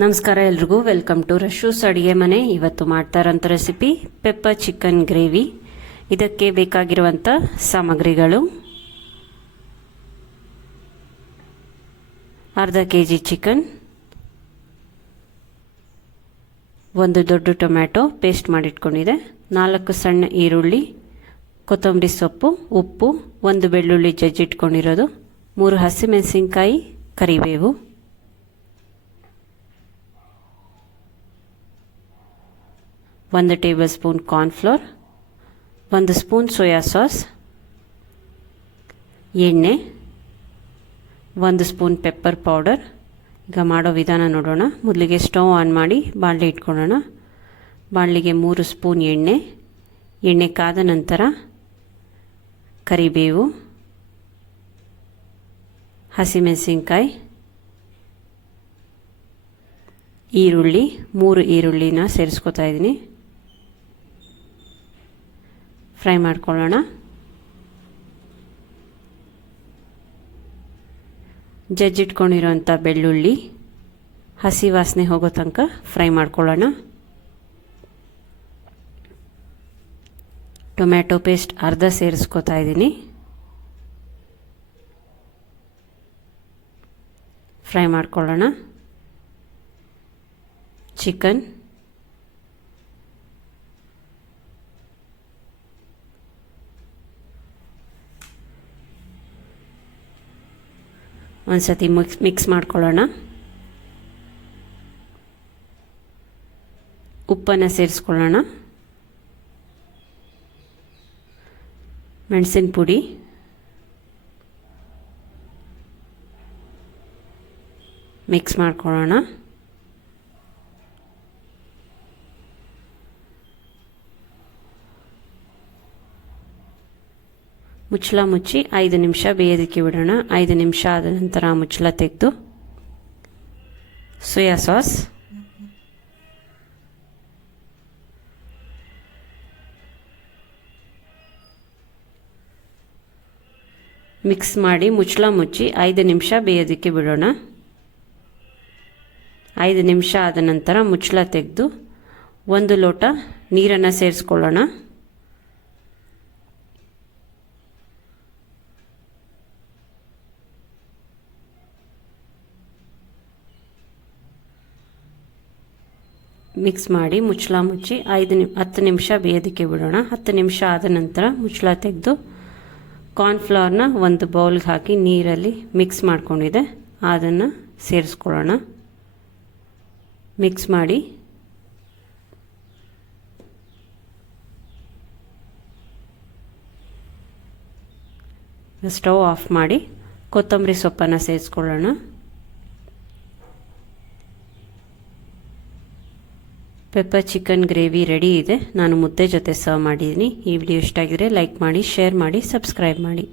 ನಮಸ್ಕಾರ ಎಲ್ರಿಗೂ, welcome to ರಶೂಸ್ ಅಡುಗೆ ಮನೆ. ಇವತ್ತು ಮಾಡ್ತಾ ಇರೋಂಥ ರೆಸಿಪಿ ಪೆಪ್ಪರ್ ಚಿಕನ್ ಗ್ರೇವಿ. ಇದಕ್ಕೆ ಬೇಕಾಗಿರುವಂಥ ಸಾಮಗ್ರಿಗಳು: ಅರ್ಧ kg ಚಿಕನ್, ಒಂದು ದೊಡ್ಡ ಟೊಮ್ಯಾಟೊ ಪೇಸ್ಟ್ ಮಾಡಿಟ್ಕೊಂಡಿದೆ, 4 ಸಣ್ಣ ಈರುಳ್ಳಿ, ಕೊತ್ತಂಬರಿ ಸೊಪ್ಪು, ಉಪ್ಪು, ಒಂದು ಬೆಳ್ಳುಳ್ಳಿ ಜಜ್ಜಿಟ್ಕೊಂಡಿರೋದು, 3 ಹಸಿಮೆಣಸಿನ್ಕಾಯಿ, ಕರಿಬೇವು, 1 table spoon cornflour, 1 spoon soya sauce, ಎಣ್ಣೆ, 1 ಸ್ಪೂನ್ ಪೆಪ್ಪರ್ ಪೌಡರ್. ಈಗ ಮಾಡೋ ವಿಧಾನ ನೋಡೋಣ. ಮೊದಲಿಗೆ ಸ್ಟವ್ ಆನ್ ಮಾಡಿ ಬಾಣಲೆ ಇಟ್ಕೊಳ್ಳೋಣ. ಬಾಣಲಿಗೆ 3 ಸ್ಪೂನ್ ಎಣ್ಣೆ ಕಾದ ನಂತರ ಕರಿಬೇವು, ಹಸಿಮೆಣಸಿನ್ಕಾಯಿ, ಈರುಳ್ಳಿ, 3 ಈರುಳ್ಳಿನ ಸೇರಿಸ್ಕೊತಾ ಇದ್ದೀನಿ. ಫ್ರೈ ಮಾಡ್ಕೊಳ್ಳೋಣ. ಜಜ್ಜಿಟ್ಕೊಂಡಿರೋಂಥ ಬೆಳ್ಳುಳ್ಳಿ ಹಸಿ ವಾಸನೆ ಹೋಗೋ ತನಕ ಫ್ರೈ ಮಾಡ್ಕೊಳ್ಳೋಣ. ಟೊಮ್ಯಾಟೊ ಪೇಸ್ಟ್ ಅರ್ಧ ಸೇರಿಸ್ಕೊತಾ ಇದ್ದೀನಿ. ಫ್ರೈ ಮಾಡ್ಕೊಳ್ಳೋಣ. ಚಿಕನ್, ಒಂದು ಸತಿ ಮಿಕ್ಸ್ ಮಾಡ್ಕೊಳ್ಳೋಣ. ಉಪ್ಪನ್ನು ಸೇರಿಸ್ಕೊಳ್ಳೋಣ. ಮೆಣಸಿನ ಪುಡಿ, ಮಿಕ್ಸ್ ಮಾಡ್ಕೊಳ್ಳೋಣ. ಮುಚ್ಚಳ ಮುಚ್ಚಿ 5 ನಿಮಿಷ ಬೇಯೋದಕ್ಕೆ ಬಿಡೋಣ. 5 ನಿಮಿಷ ಆದ ನಂತರ ಮುಚ್ಚಳ ತೆಗೆದು ಸೋಯಾ ಸಾಸ್, ಮಿಕ್ಸ್ ಮಾಡಿ ಮುಚ್ಚಳ ಮುಚ್ಚಿ 5 ನಿಮಿಷ ಬೇಯೋದಕ್ಕೆ ಬಿಡೋಣ. 5 ನಿಮಿಷ ಆದ ನಂತರ ಮುಚ್ಚಳ ತೆಗೆದು 1 ಲೋಟ ನೀರನ್ನು ಸೇರಿಸ್ಕೊಳ್ಳೋಣ. ಮಿಕ್ಸ್ ಮಾಡಿ ಮುಚ್ಚಳ ಮುಚ್ಚಿ 10 ನಿಮಿಷ ಬೇಯೋದಕ್ಕೆ ಬಿಡೋಣ. 10 ನಿಮಿಷ ಆದ ನಂತರ ಮುಚ್ಚಳ ತೆಗೆದು ಕಾರ್ನ್ಫ್ಲವರ್ನ ಒಂದು ಬೌಲ್ಗೆ ಹಾಕಿ ನೀರಲ್ಲಿ ಮಿಕ್ಸ್ ಮಾಡ್ಕೊಂಡಿದೆ, ಅದನ್ನು ಸೇರಿಸ್ಕೊಳ್ಳೋಣ. ಮಿಕ್ಸ್ ಮಾಡಿ ಸ್ಟವ್ ಆಫ್ ಮಾಡಿ ಕೊತ್ತಂಬರಿ ಸೊಪ್ಪನ್ನು ಸೇರಿಸ್ಕೊಳ್ಳೋಣ. ಪೆಪ್ಪರ್ ಚಿಕನ್ ಗ್ರೇವಿ ರೆಡಿ ಇದೆ. ನಾನು ಮುದ್ದೆ ಜೊತೆ ಸರ್ವ್ ಮಾಡಿದ್ದೀನಿ. ಈ ವಿಡಿಯೋ ಇಷ್ಟ ಆಗಿದ್ರೆ ಲೈಕ್ ಮಾಡಿ, ಶೇರ್ ಮಾಡಿ, ಸಬ್ಸ್ಕ್ರೈಬ್ ಮಾಡಿ.